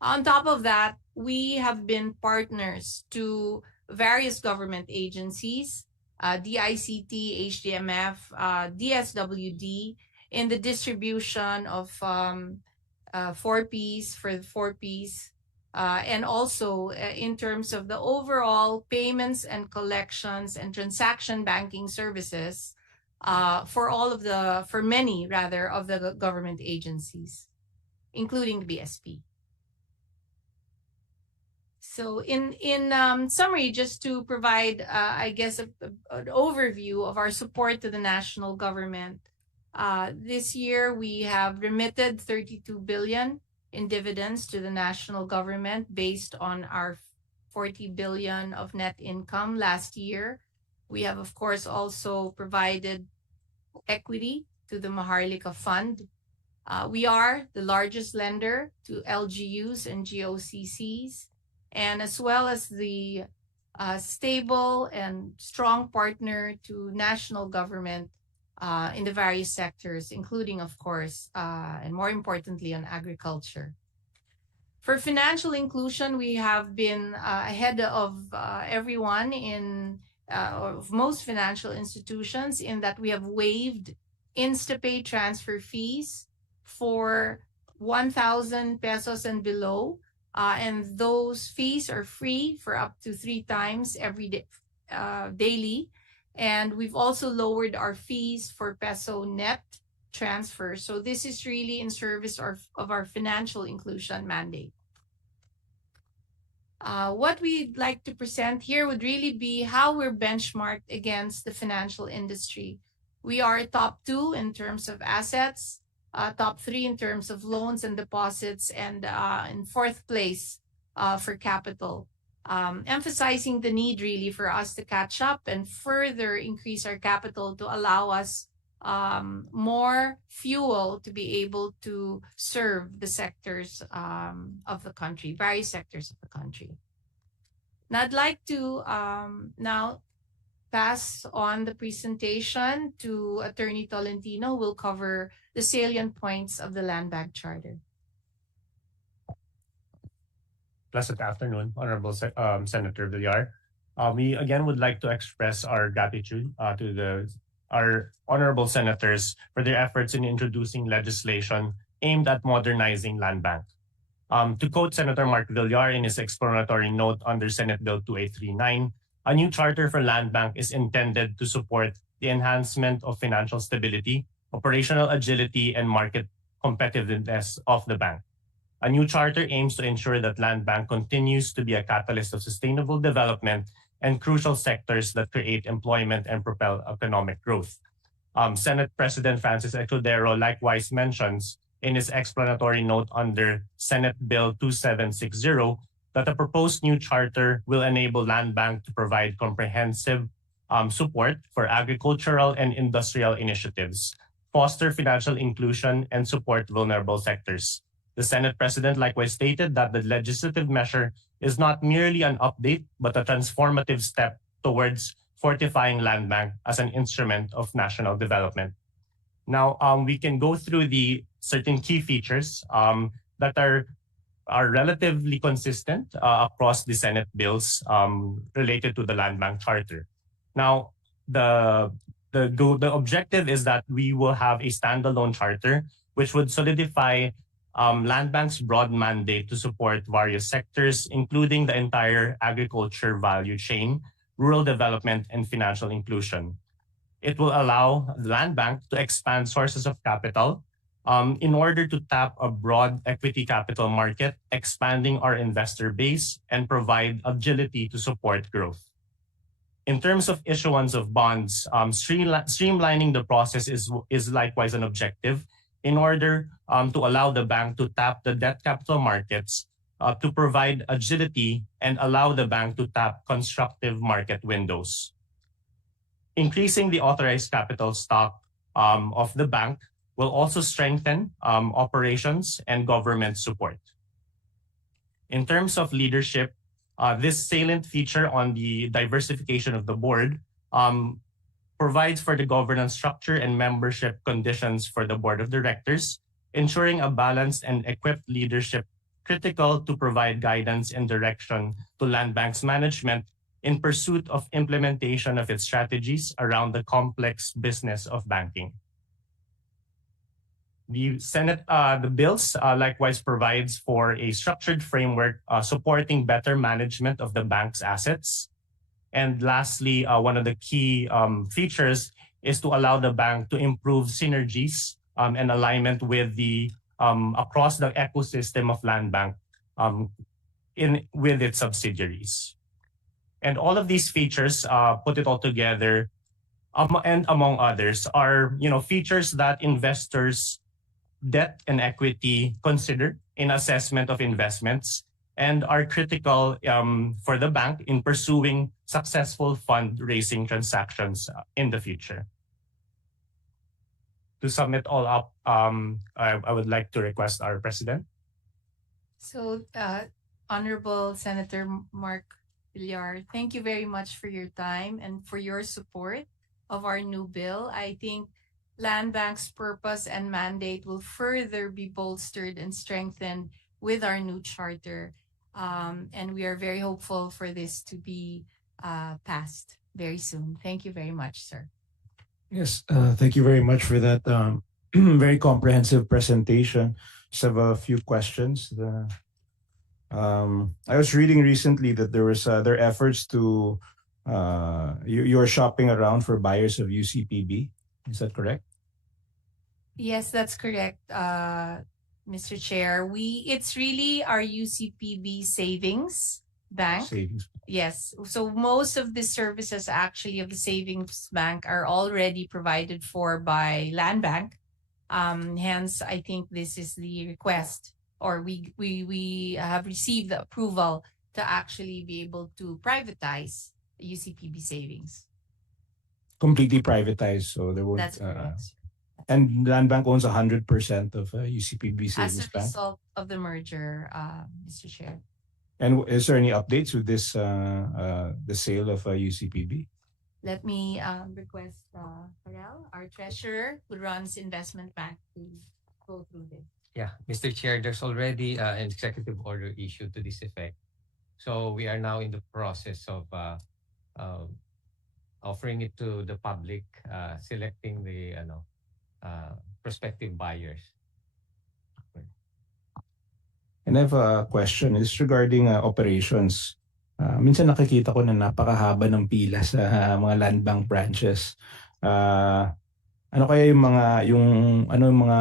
On top of that, we have been partners to various government agencies, DICT, HDMF, DSWD, in the distribution of 4Ps for the 4Ps, and also in terms of the overall payments and collections and transaction banking services for many of the government agencies, including the BSP. So in summary, just to provide, an overview of our support to the national government, this year we have remitted 32 billion in dividends to the national government based on our 40 billion of net income last year. We have, of course, also provided equity to the Maharlika Fund. We are the largest lender to LGUs and GOCCs, and as well as the stable and strong partner to national government in the various sectors, including, of course, and more importantly, on agriculture. For financial inclusion, we have been ahead of everyone of most financial institutions in that we have waived InstaPay transfer fees for 1,000 pesos and below. And those fees are free for up to 3 times every day, daily. And we've also lowered our fees for peso net transfer. So this is really in service of our financial inclusion mandate. What we'd like to present here would really be how we're benchmarked against the financial industry. We are top 2 in terms of assets, top 3 in terms of loans and deposits, and in 4th place for capital. Emphasizing the need really for us to catch up and further increase our capital to allow us more fuel to be able to serve the sectors of the country, various sectors of the country. Now I'd like to now pass on the presentation to Attorney Tolentino, who will cover the salient points of the Land Bank Charter. Pleasant afternoon, Honorable Senator Villar. We again would like to express our gratitude to our honorable senators for their efforts in introducing legislation aimed at modernizing land bank. To quote Senator Mark Villar in his explanatory note under Senate Bill 2839, a new charter for land bank is intended to support the enhancement of financial stability, operational agility, and market competitiveness of the bank. A new charter aims to ensure that land bank continues to be a catalyst of sustainable development and crucial sectors that create employment and propel economic growth. Senate President Francis Escudero likewise mentions in his explanatory note under Senate Bill 2760 that the proposed new charter will enable land bank to provide comprehensive support for agricultural and industrial initiatives, foster financial inclusion, and support vulnerable sectors. The Senate President likewise stated that the legislative measure is not merely an update, but a transformative step towards fortifying land bank as an instrument of national development. Now, we can go through the certain key features that are relatively consistent across the Senate bills related to the land bank charter. Now, the objective is that we will have a standalone charter which would solidify land bank's broad mandate to support various sectors, including the entire agriculture value chain, rural development, and financial inclusion. It will allow the land bank to expand sources of capital in order to tap a broad equity capital market, expanding our investor base, and provide agility to support growth. In terms of issuance of bonds, streamlining the process is likewise an objective in order to allow the bank to tap the debt capital markets to provide agility and allow the bank to tap constructive market windows. Increasing the authorized capital stock of the bank will also strengthen operations and government support. In terms of leadership, this salient feature on the diversification of the board provides for the governance structure and membership conditions for the board of directors, ensuring a balanced and equipped leadership critical to provide guidance and direction to land bank's management in pursuit of implementation of its strategies around the complex business of banking. The bills likewise provides for a structured framework supporting better management of the bank's assets. And lastly, one of the key features is to allow the bank to improve synergies and alignment with the across the ecosystem of land bank with its subsidiaries. And all of these features, put it all together, and among others, are features that investors, debt and equity consider in assessment of investments and are critical for the bank in pursuing successful fundraising transactions in the future. To sum it all up, I would like to request our president. So, Honorable Senator Mark Villar, thank you very much for your time and for your support of our new bill. I think Land Bank's purpose and mandate will further be bolstered and strengthened with our new charter. And we are very hopeful for this to be passed very soon. Thank you very much, sir. Yes, thank you very much for that very comprehensive presentation. Just have a few questions. I was reading recently that there are efforts to you are shopping around for buyers of UCPB. Is that correct? Yes, that's correct, Mr. Chair. It's really our UCPB savings bank. Savings. Yes. So most of the services actually of the savings bank are already provided for by Land Bank. Hence, I think this is the request, or we have received the approval to actually be able to privatize UCPB savings. Completely privatized, so there won't. That's correct. And Land Bank owns 100% of UCPB As Savings a Bank. result of the merger, Mr. Chair. And is there any updates with this the sale of UCPB? Let me request Farrell, our treasurer, who runs investment bank, to go through this. Yeah, Mr. Chair, there's already an executive order issued to this effect. So we are now in the process of offering it to the public, selecting the prospective buyers. And I have a question. It's regarding operations. Minsan nakikita ko na napakahaba ng pila sa mga land bank branches. Ano kaya yung mga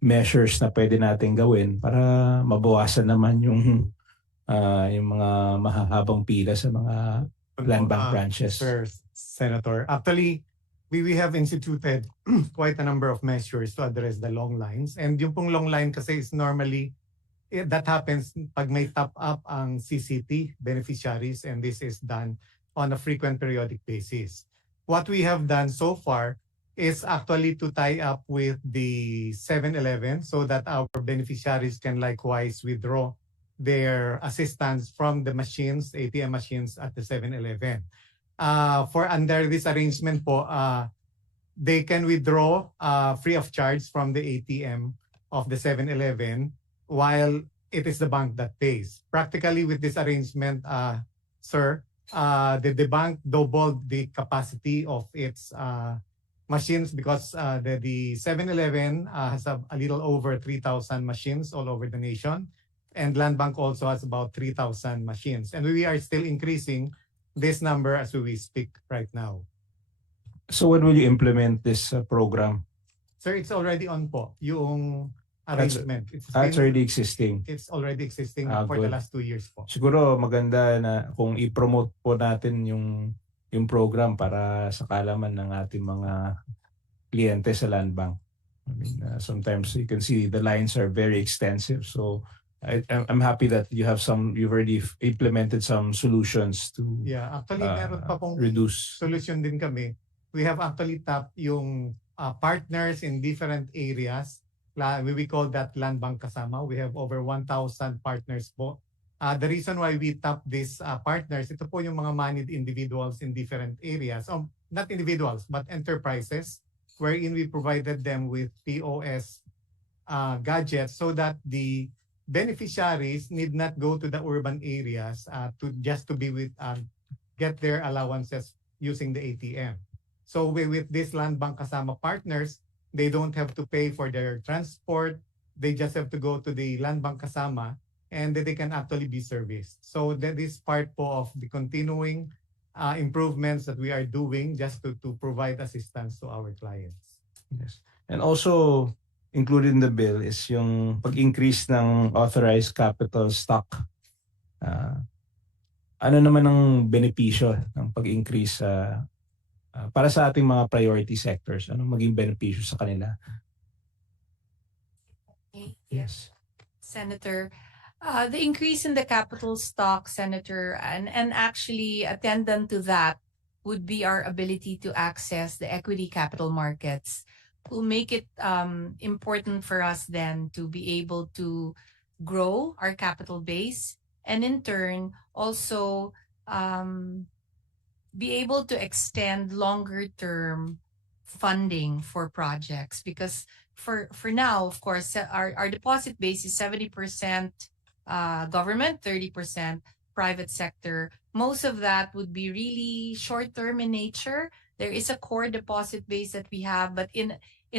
measures na pwede natin gawin para mabawasan naman yung mga mahahabang pila sa mga land bank branches? Sir Senator, actually, we have instituted quite a number of measures to address the long lines. And yung pong long line kasi is normally, that happens pag may top up ang CCT beneficiaries, and this is done on a frequent periodic basis. What we have done so far is actually to tie up with the 7-Eleven so that our beneficiaries can likewise withdraw their assistance from the machines, ATM machines at the 7-Eleven. For under this arrangement po, they can withdraw free of charge from the ATM of the 7-Eleven while it is the bank that pays. Practically with this arrangement, sir, the bank doubled the capacity of its machines because the 7-Eleven has a little over 3,000 machines all over the nation, and Land Bank also has about 3,000 machines. And we are still increasing this number as we speak right now. So when will you implement this program? Sir, it's already on po, yung arrangement. It's already existing. It's already existing for good. the last 2 years po. Siguro maganda na kung i-promote po natin yung program para sa kalaman ng ating mga kliyente sa land bank. I mean, sometimes you can see the lines are very extensive. So I'm happy that you've already implemented some solutions to actually meron pa pong reduce. Solution din kami. We have actually tapped yung partners in different areas. We call that Land Bank Kasama. We have over 1,000 partners po. The reason why we tap these partners, ito po yung mga managed individuals in different areas. Not individuals, but enterprises, wherein we provided them with POS gadgets so that the beneficiaries need not go to the urban areas to get their allowances using the ATM. So with this Land Bank Kasama partners, they don't have to pay for their transport. They just have to go to the Land Bank Kasama and they can actually be serviced. So that is part po of the continuing improvements that we are doing just to provide assistance to our clients. Yes. And also included in the bill is yung pag-increase ng authorized capital stock. Ano naman ang benepisyo ng pag-increase para sa ating mga priority sectors? Anong maging benepisyo sa kanila? Okay. Yes. Senator, the increase in the capital stock, Senator, and actually attendant to that would be our ability to access the equity capital markets. Will make it important for us then to be able to grow our capital base and in turn also be able to extend longer term funding for projects, because for now, of course, our deposit base is 70% government, 30% private sector. Most of that would be really short term in nature. There is a core deposit base that we have, but in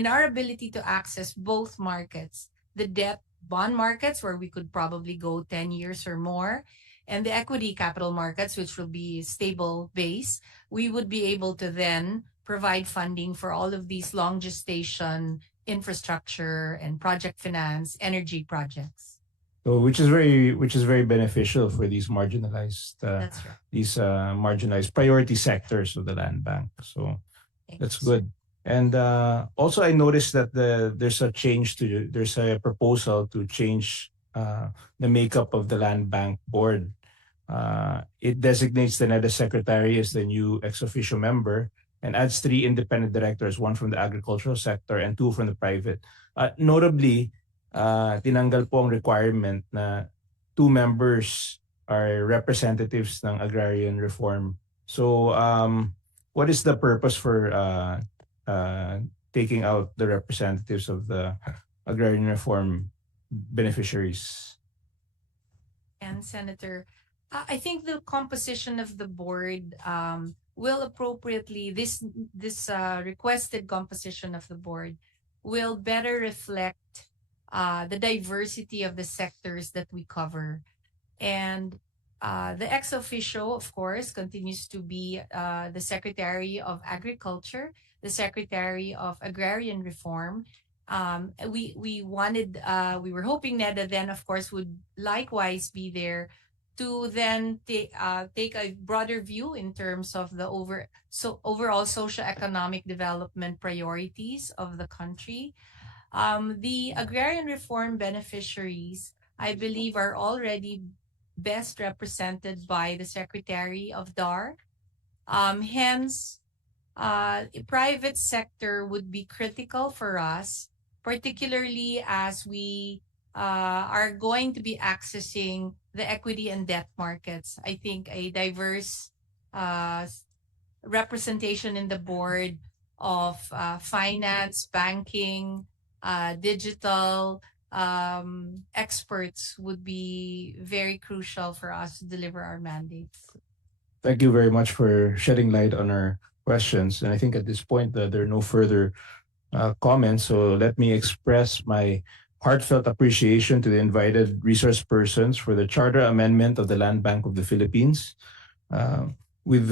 our ability to access both markets, the debt bond markets, where we could probably go 10 years or more, and the equity capital markets, which will be stable base, we would be able to then provide funding for all of these long gestation infrastructure and project finance, energy projects. So which is very beneficial for these marginalized That's right. marginalized priority sectors of the land bank. So that's Thanks. good. And also I noticed that there's a proposal to change the makeup of the land bank board. It designates the NEDA secretary as the new ex officio member and adds 3 independent directors, 1 from the agricultural sector and 2 from the private. Notably, tinanggal po ang requirement na 2 members are representatives ng agrarian reform. So what is the purpose for taking out the representatives of the agrarian reform beneficiaries? And Senator, I think the composition of the board will appropriately, this requested composition of the board will better reflect the diversity of the sectors that we cover. And the ex officio, of course, continues to be the Secretary of Agriculture, the Secretary of Agrarian Reform. We were hoping NEDA then, of course, would likewise be there to then take a broader view in terms of the overall socioeconomic development priorities of the country. The agrarian reform beneficiaries, I believe, are already best represented by the Secretary of DAR. Hence, private sector would be critical for us, particularly as we are going to be accessing the equity and debt markets. I think a diverse representation in the board of finance, banking, digital experts would be very crucial for us to deliver our mandates. Thank you very much for shedding light on our questions. And I think at this point that there are no further comments. So let me express my heartfelt appreciation to the invited resource persons for the charter amendment of the Land Bank of the Philippines. With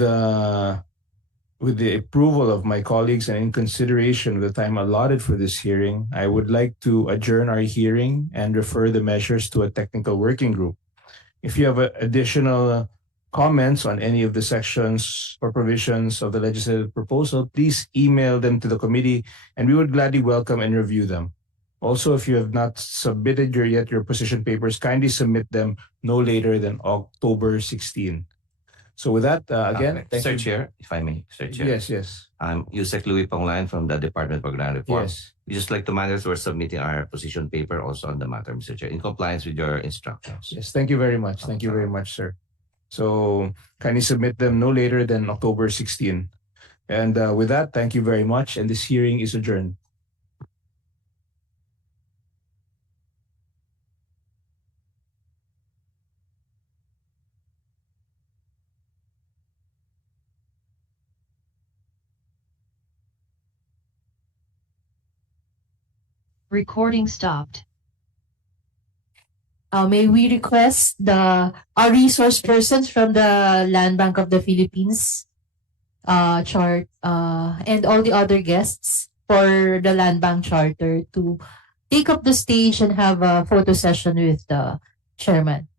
the approval of my colleagues and in consideration of the time allotted for this hearing, I would like to adjourn our hearing and refer the measures to a technical working group. If you have additional comments on any of the sections or provisions of the legislative proposal, please email them to the committee and we would gladly welcome and review them. Also, if you have not submitted your position papers, kindly submit them no later than October 16. So with that, again, thank Sir you. Chair, if I may, Sir Chair. Yes. I'm Yusek Louis Panglan from the Department of Agrarian Reform. Yes. We just like to manage, we're submitting our position paper also on the matter, Mr. Chair, in compliance with your instructions. Yes, thank you very much. Thank you very much, sir. So kindly submit them no later than October 16. And with that, thank you very much. And this hearing is adjourned. Recording stopped. May we request our resource persons from the Land Bank of the Philippines chart and all the other guests for the Land Bank Charter to take up the stage and have a photo session with the chairman.